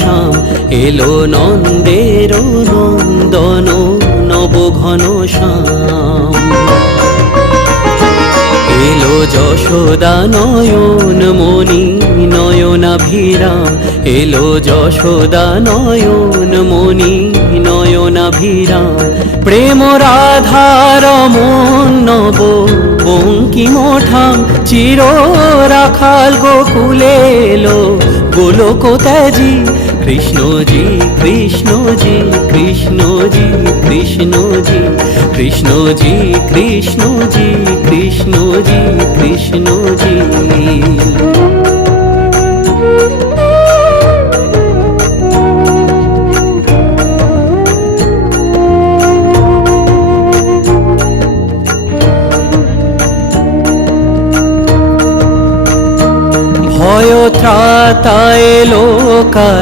শ্যাম, এলো নন্দের নন্দন নব ঘন শ্যাম। এলো যশোদা নয়ন মণি নয়নাভিরাম, এলো যশোদা নয়ন মণি নয়নাভিরাম। প্রেম রাধার মন নব বঙ্কিম ঠাম, চির রাখাল গোকুলে এলো গোলক ত্যাজি। কৃষ্ণজি কৃষ্ণজি কৃষ্ণজি কৃষ্ণজি কৃষ্ণজি কৃষ্ণজি কৃষ্ণজি কৃষ্ণজি। ভয় ত্রাতা এলো